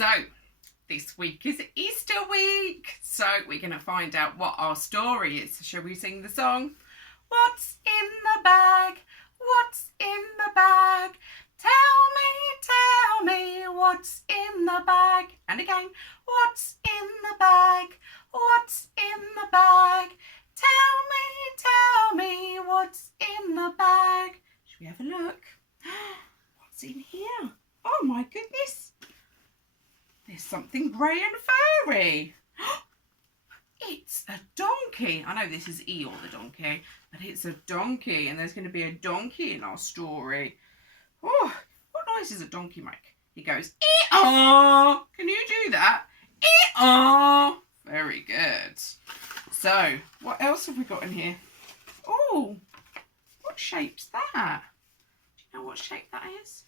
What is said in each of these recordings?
So, this week is Easter week. So, we're going to find out what our story is. Shall we sing the song? What's in the bag? What's in the bag? Tell me what's in the bag. And again, what's in the bag? What's in the bag? Tell me what's in the bag. Should we have a look? What's in here? Oh my goodness. There's something grey and furry. It's a donkey. I know this is Eeyore the donkey, but it's a donkey, and there's going to be a donkey in our story. Oh, what noise does a donkey make? He goes, ee-aw. Can you do that? Ee-aw. Very good. So, what else have we got in here? Oh, what shape's that? Do you know what shape that is?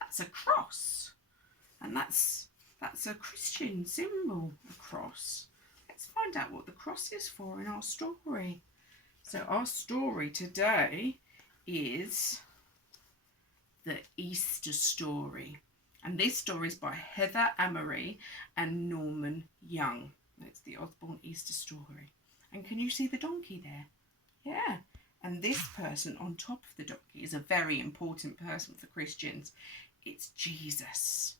That's a cross. And that's a Christian symbol, a cross. Let's find out what the cross is for in our story. So our story today is the Easter story. And this story is by Heather Amery and Norman Young. It's the Osborne Easter story. And can you see the donkey there? Yeah. And this person on top of the donkey is a very important person for Christians. It's Jesus.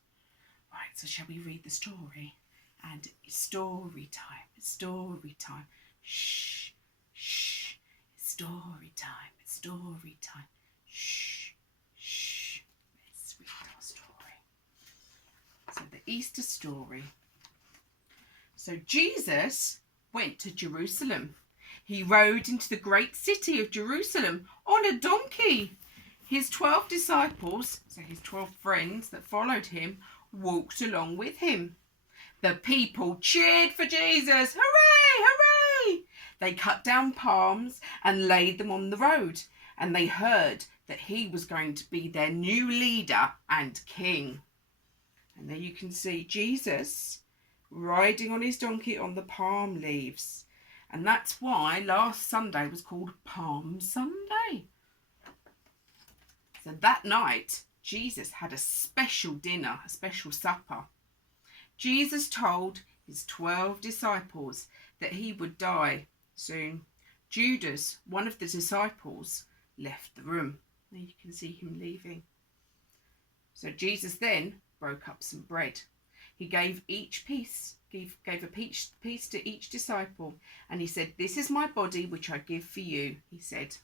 Right, so shall we read the story? And it's story time. It's story time. Shh, shh. It's story time. It's story time. Shh, shh. Let's read our story. So the Easter story. So Jesus went to Jerusalem. He rode into the great city of Jerusalem on a donkey. His 12 disciples, so his 12 friends that followed him, walked along with him. The people cheered for Jesus. Hooray, hooray! They cut down palms and laid them on the road, and they heard that he was going to be their new leader and king. And there you can see Jesus riding on his donkey on the palm leaves. And that's why last Sunday was called Palm Sunday. So that night, Jesus had a special dinner, a special supper. Jesus told his 12 disciples that he would die soon. Judas, one of the disciples, left the room. There you can see him leaving. So Jesus then broke up some bread. He gave gave a piece to each disciple, and he said, "This is my body which I give for you," he said.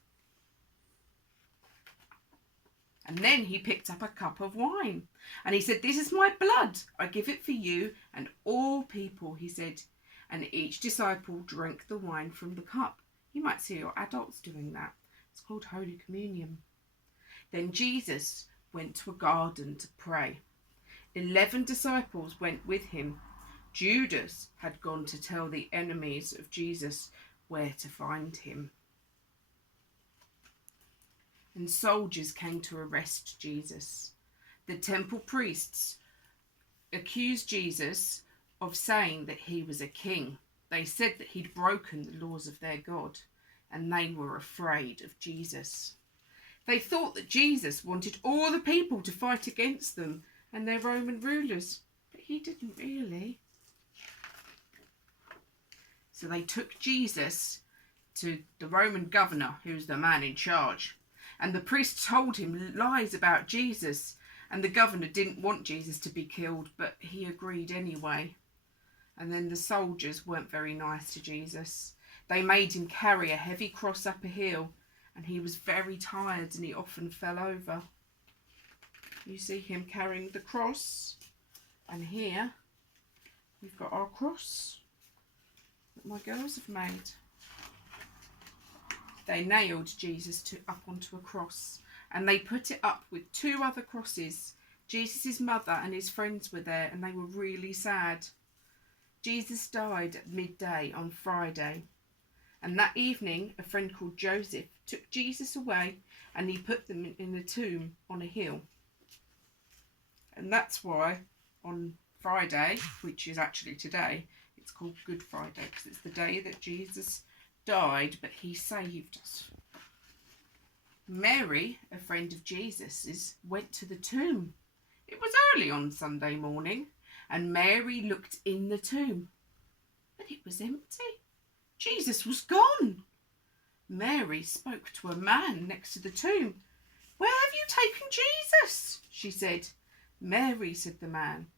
And then he picked up a cup of wine, and he said, "This is my blood. I give it for you and all people," he said. And each disciple drank the wine from the cup. You might see your adults doing that. It's called Holy Communion. Then Jesus went to a garden to pray. 11 disciples went with him. Judas had gone to tell the enemies of Jesus where to find him. And soldiers came to arrest Jesus. The temple priests accused Jesus of saying that he was a king. They said that he'd broken the laws of their God, and they were afraid of Jesus. They thought that Jesus wanted all the people to fight against them and their Roman rulers, but he didn't really. So they took Jesus to the Roman governor, who's the man in charge. And the priest told him lies about Jesus, and the governor didn't want Jesus to be killed, but he agreed anyway. And then the soldiers weren't very nice to Jesus. They made him carry a heavy cross up a hill, and he was very tired and he often fell over. You see him carrying the cross, and here we've got our cross that my girls have made. They nailed Jesus up onto a cross, and they put it up with 2 other crosses. Jesus' mother and his friends were there, and they were really sad. Jesus died at midday on Friday, and that evening a friend called Joseph took Jesus away, and he put them in a tomb on a hill. And that's why on Friday, which is actually today, it's called Good Friday, because it's the day that Jesus died, but he saved us. Mary, a friend of Jesus's, went to the tomb. It was early on Sunday morning, and Mary looked in the tomb, but it was empty. Jesus was gone. Mary spoke to a man next to the tomb. "Where have you taken Jesus?" she said. "Mary," said the man.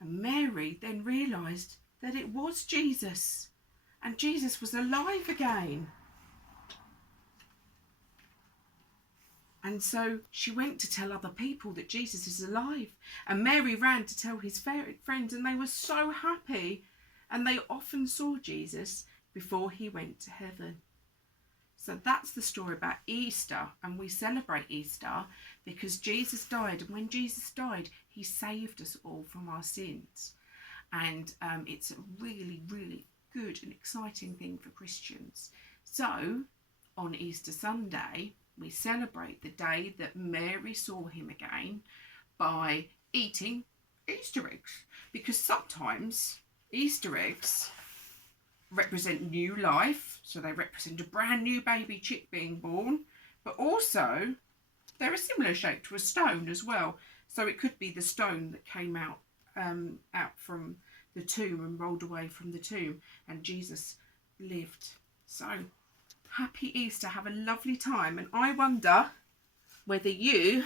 And Mary then realised that it was Jesus, and Jesus was alive again. And so she went to tell other people that Jesus is alive. And Mary ran to tell his friends, and they were so happy. And they often saw Jesus before he went to heaven. So that's the story about Easter. And we celebrate Easter because Jesus died. And when Jesus died, he saved us all from our sins. And it's a really, really good and exciting thing for Christians. So on Easter Sunday, we celebrate the day that Mary saw him again by eating Easter eggs, because sometimes Easter eggs represent new life, so they represent a brand new baby chick being born, but also they're a similar shape to a stone as well. So it could be the stone that came out from the tomb and rolled away from the tomb, and Jesus lived. So happy Easter, have a lovely time. And I wonder whether you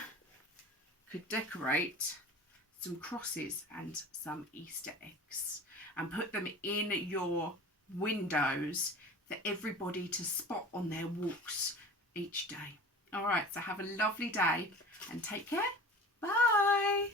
could decorate some crosses and some Easter eggs and put them in your windows for everybody to spot on their walks each day. All right, so have a lovely day and take care. Bye.